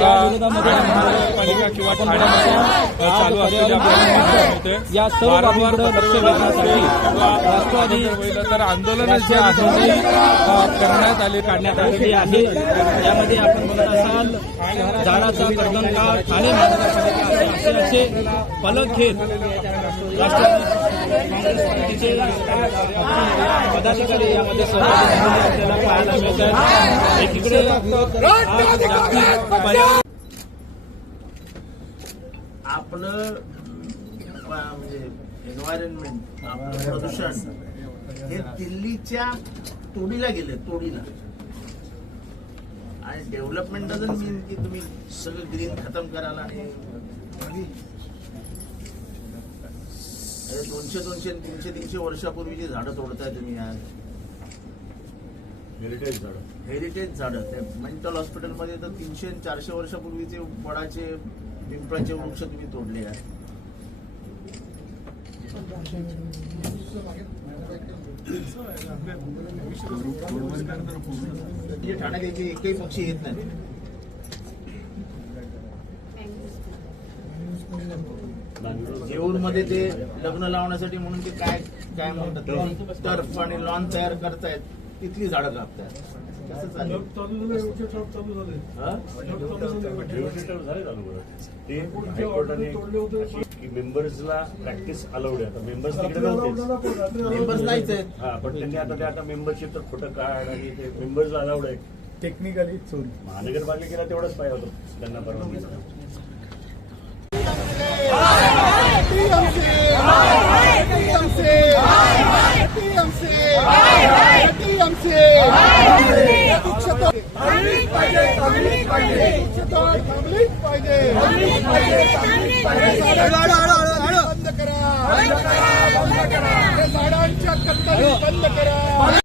महानगरपालिका किंवा ठाण्यामध्ये चालू असलेल्या या सर्व बाबींकडे लक्ष वेधण्यासाठी राष्ट्रवादी तर आंदोलन जे आहे करण्यात आले काढण्यात आलेली आहे। यामध्ये आपण बघत असाल झाडाचा कर्दनकाळ ठाणे महानगरपालिका असे फलक घेत राष्ट्रवादी काँग्रेस पार्टीचे पदाधिकारी यामध्ये सहभागी झालेले आपल्याला पाहायला मिळत आहेत। एकीकडे आपलं म्हणजे एन्व्हायरमेंट आपलं प्रदूषण हे दिल्लीच्या तोडीला गेले तोडीला। आणि डेव्हलपमेंट डझंट मीन की तुम्ही सगळं ग्रीन खतम कराल आणि 200-300 वर्षापूर्वीची झाडं तोडताय तुम्ही आज। हेरिटेज झाडं ते मेंटल हॉस्पिटलमध्ये तर 300-400 वर्षापूर्वीचे वडाचे पिंपळाचे वृक्ष तुम्ही तोडले आहे। ठाण्यात एकही पक्षी येत नाही। जेऊरमध्ये ते लग्न लावण्यासाठी म्हणून ते काय काय म्हणतात टर्फ आणि लॉन तयार करतायत, तिथली झाडं कापतायत। कसं चालेल? मेंबर्सला प्रॅक्टिस अलाउड आहे। आता मेंबर्स तिकडे नव्हते, मेंबर्स नाहीच आहेत। हा, पण त्यांनी आता ते आता मेंबरशिप तर खोटं कार्ड आणि ते मेंबर्सला अलाउड आहे। टेक्निकली महानगरपालिकेला तेवढंच पाहिजे होतं त्यांना परवानगी। झाडांच्या कत्तली बंद करा।